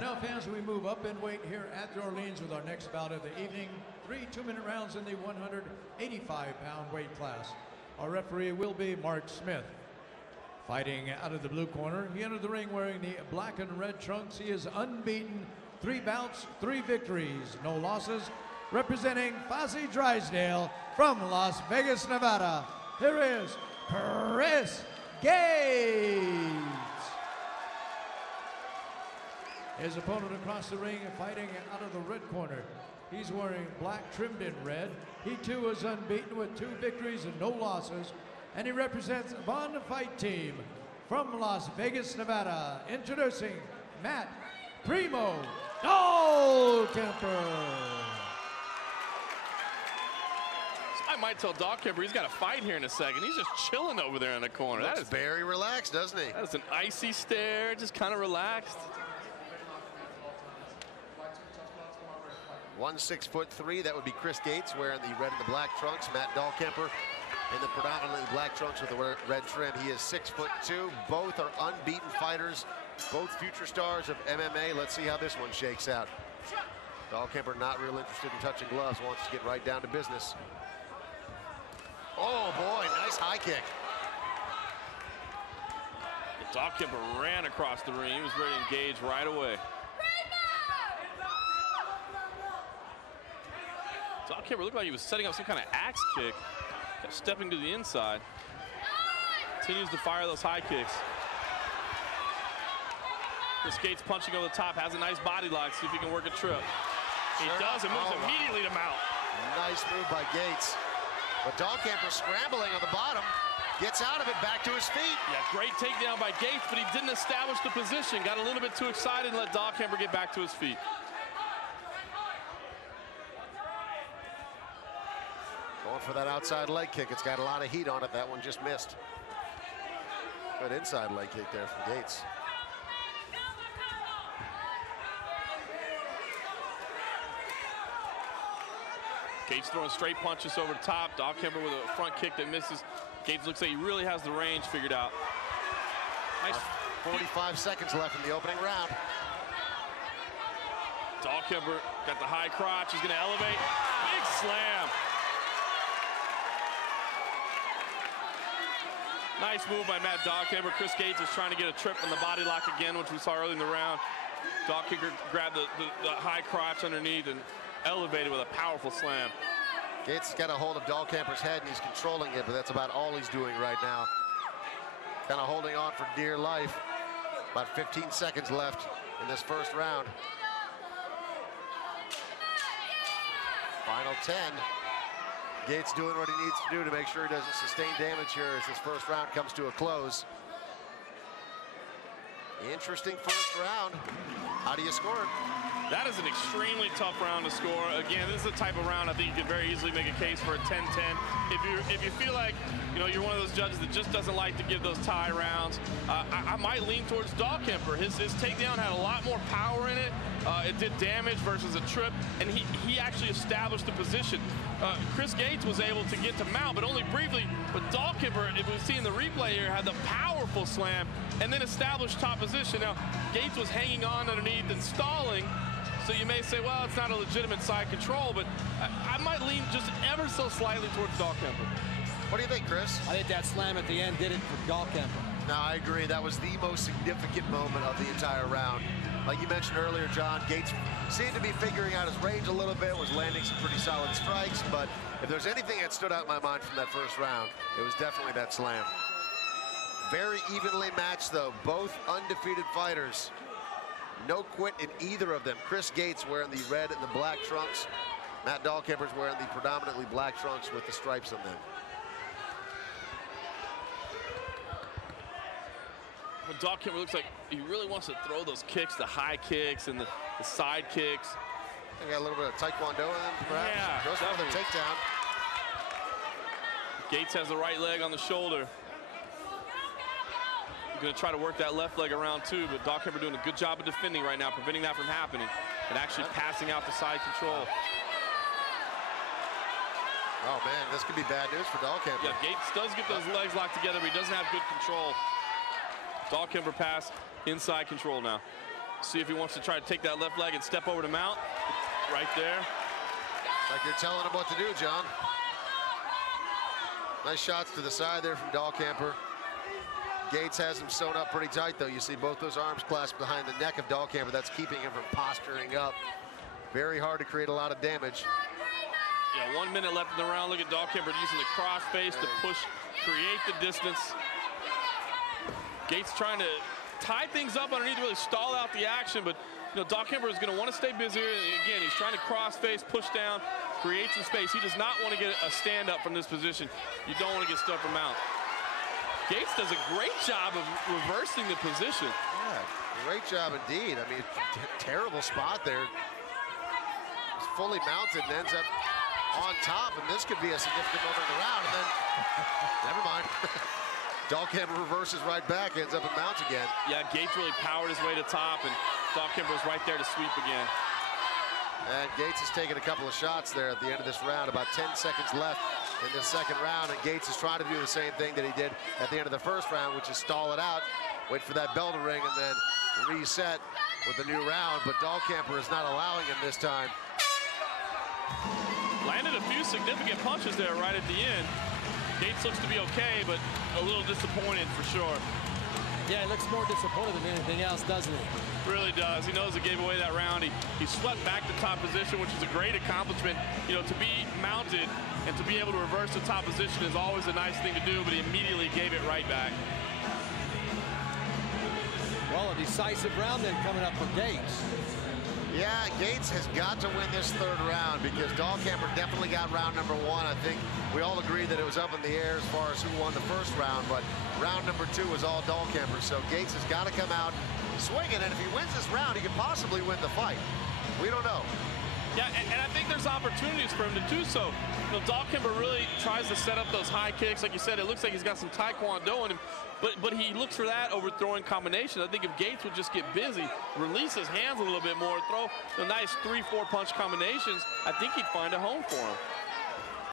Now, fans, we move up in weight here at New Orleans with our next bout of the evening. 3 two-minute rounds in the 185-pound weight class. Our referee will be Mark Smith. Fighting out of the blue corner, he entered the ring wearing the black and red trunks. He is unbeaten, 3 bouts, 3 victories, no losses. Representing Fozzie Drysdale from Las Vegas, Nevada, here is Chris Gates. His opponent across the ring fighting out of the red corner. He's wearing black trimmed in red. He too is unbeaten with 2 victories and no losses. And he represents Von Fight Team from Las Vegas, Nevada. Introducing Matt Primo Dahlkepmer. I might tell Dahlkepmer he's got a fight here in a second. He's just chilling over there in the corner. That is very relaxed, doesn't he? That is an icy stare, just kind of relaxed. 6'3", that would be Chris Gates wearing the red and the black trunks. Matt Dahlkepmer in the predominantly black trunks with the red trim. He is 6'2". Both are unbeaten fighters, both future stars of MMA. Let's see how this one shakes out. Dahlkepmer not real interested in touching gloves, wants to get right down to business. Oh boy, nice high kick. Dahlkepmer ran across the ring. He was ready to engage right away. Dahlkepmer looked like he was setting up some kind of axe kick. Kept stepping to the inside. Continues to fire those high kicks. Chris Gates punching over the top, has a nice body lock. See if he can work a trip. He does, and moves immediately to mount. Nice move by Gates. But Dahlkepmer scrambling on the bottom, gets out of it, back to his feet. Yeah, great takedown by Gates, but he didn't establish the position. Got a little bit too excited and let Dahlkepmer get back to his feet. Going for that outside leg kick. It's got a lot of heat on it. That one just missed. Good inside leg kick there from Gates. Gates throwing straight punches over the top. Dahlkepmer with a front kick that misses. Gates looks like he really has the range figured out. Nice. 45 seconds left in the opening round. Dahlkepmer got the high crotch. He's going to elevate. Big slam. Nice move by Matt Dahlkepmer. Chris Gates is trying to get a trip on the body lock again, which we saw early in the round. Dahlkepmer grabbed the high crotch underneath and elevated with a powerful slam. Gates has got a hold of Dahlkepmer's head and he's controlling it, but that's about all he's doing right now. Kind of holding on for dear life. About 15 seconds left in this first round. Final 10. Gates doing what he needs to do to make sure he doesn't sustain damage here as this first round comes to a close. Interesting first round. How do you score it? That is an extremely tough round to score. Again, this is the type of round I think you could very easily make a case for a 10-10. If you feel like you're one of those judges that just doesn't like to give those tie rounds, I might lean towards Dahlkepmer. His takedown had a lot more power in it. It did damage versus a trip, and he actually established the position. Chris Gates was able to get to mount, but only briefly. But Dahlkepmer, if we see in the replay here, had the powerful slam and then established top position. Now, Gates was hanging on underneath and stalling. So you may say, well, it's not a legitimate side control, but I might lean just ever so slightly towards Dahlkepmer. What do you think, Chris? I think that slam at the end did it for Dahlkepmer. No, I agree. That was the most significant moment of the entire round. Like you mentioned earlier, John, Gates seemed to be figuring out his range a little bit, was landing some pretty solid strikes, but if there's anything that stood out in my mind from that first round, it was definitely that slam. Very evenly matched, though. Both undefeated fighters. No quit in either of them. Chris Gates wearing the red and the black trunks. Matt Dahlkepmer's wearing the predominantly black trunks with the stripes on them. But Dahlkepmer looks like he really wants to throw those kicks, the high kicks and the side kicks. I got a little bit of Taekwondo in them, perhaps. Yeah, goes for the takedown. Gates has the right leg on the shoulder. Going to try to work that left leg around too, but Dahlkepmer doing a good job of defending right now, preventing that from happening, and actually passing out the side control. Oh man, this could be bad news for Dahlkepmer. Yeah, Gates does get those legs locked together, but he doesn't have good control. Dahlkepmer pass, inside control now. See if he wants to try to take that left leg and step over to mount. Right there. Like you're telling him what to do, John. Nice shots to the side there from Dahlkepmer. Gates has him sewn up pretty tight, though. You see both those arms clasped behind the neck of Dahlkepmer. That's keeping him from posturing up. Very hard to create a lot of damage. Yeah, 1 minute left in the round. Look at Dahlkepmer using the cross face to push, create the distance. Gates trying to tie things up underneath, really stall out the action, but Dahlkepmer is going to want to stay busy. Again, he's trying to cross face, push down, create some space. He does not want to get a stand up from this position. You don't want to get stuck from mount. Gates does a great job of reversing the position. Yeah, great job indeed. I mean, terrible spot there. He's fully mounted and ends up on top, and this could be a significant moment in the round, and then, never mind. Dahlkepmer reverses right back, ends up in mount again. Yeah, Gates really powered his way to top, and Dahlkepmer was right there to sweep again. And Gates has taken a couple of shots there at the end of this round. About 10 seconds left in the second round, and Gates is trying to do the same thing that he did at the end of the first round, which is stall it out, wait for that bell to ring, and then reset with a new round. But Dahlkepmer is not allowing him this time. Landed a few significant punches there right at the end. Gates looks to be okay, but a little disappointed for sure. Yeah, he looks more disappointed than anything else, doesn't he? Really does. He knows he gave away that round. He swept back to top position, which is a great accomplishment. To be mounted and to be able to reverse the top position is always a nice thing to do, but he immediately gave it right back. Well, a decisive round then coming up for Gates. Yeah, Gates has got to win this third round because Dahlkepmer definitely got round number one. I think we all agreed that it was up in the air as far as who won the first round, but round number two was all Dahlkepmer. So Gates has got to come out swinging, and if he wins this round, he could possibly win the fight. We don't know. Yeah, and I think there's opportunities for him to do so. Dahlkepmer really tries to set up those high kicks. Like you said, it looks like he's got some taekwondo in him, but he looks for that overthrowing combination. I think if Gates would just get busy, release his hands a little bit more, throw the nice 3-4 punch combinations, I think he'd find a home for him.